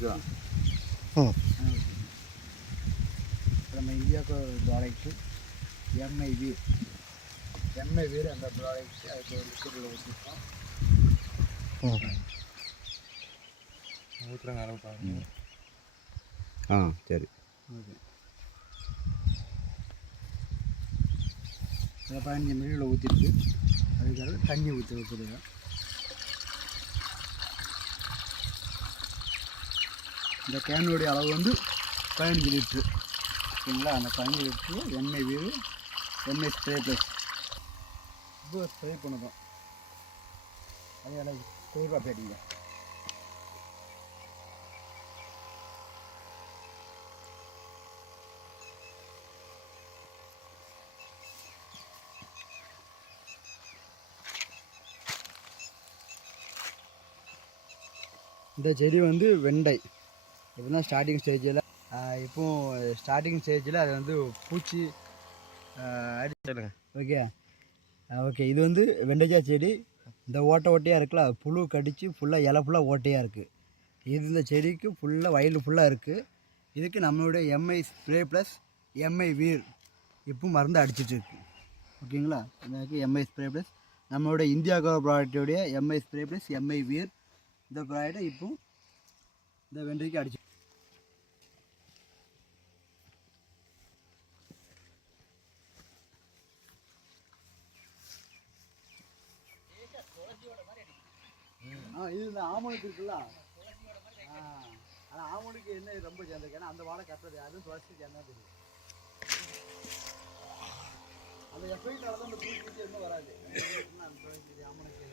வச்சுருக்கோம். நம்ம இந்தியாவுக்கு ப்ராடக்ட்டு எம்ஐ வீர் அந்த ப்ராடக்ட்டு அதுக்கு ஒரு லிக்விடில் ஊற்றிருக்கோம். ஊற்றுறாங்க அளவு பாருங்க. சரி. ஓகே, இதை 15 மில்லியில் ஊற்றிருக்கு. அதுக்காக தண்ணி ஊற்றி வைக்கிறீங்க. இந்த கேனுடைய அளவு வந்து 15 லிட்ரு. ஓகேங்களா? அந்த 15 லிட்ரு எண்ணெய் வீடு எண்ணெய் ஸ்ப்ரே ப்ளஸ் இப்போ ஸ்ப்ரே பண்ணுறோம். அதே குளிராக போயிட்டீங்க. இந்த செடி வந்து வெண்டை. இப்போதான் ஸ்டார்டிங் ஸ்டேஜில் அது வந்து பூச்சி சொல்லுங்க. ஓகே இது வந்து வெண்டைக்காய் செடி. இந்த ஓட்டையாக இருக்குல்ல, புழு கடித்து ஃபுல்லாக இலை ஃபுல்லாக ஓட்டையாக இருக்குது. இது இந்த செடிக்கு ஃபுல்லாக வயல் ஃபுல்லாக இருக்குது. இதுக்கு நம்மளுடைய MI spray plus MI Veer இப்போ மருந்து அடிச்சிட்டு இருக்கு. ஓகேங்களா? எனக்கு எம்ஐ ஸ்ப்ரே ப்ளஸ் நம்மளோட இந்தியா கவர் ப்ராடக்டோடைய MI spray plus MI Veer இந்த ப்ராடக்டை இப்போ இந்த வெண்டைக்கு அடிச்சு இது இந்த ஆமணுக்கு இருக்குல்ல. ஆனால் ஆமணுக்கு என்ன ரொம்ப சேர்ந்துருக்கு. ஏன்னா அந்த வாழை கட்டுறது அதுவும் துளசிக்கு என்ன தெரியும். அந்த எஃபெக்டால தான் அந்த பூச்சி என்ன வராது. ஆமணுக்கு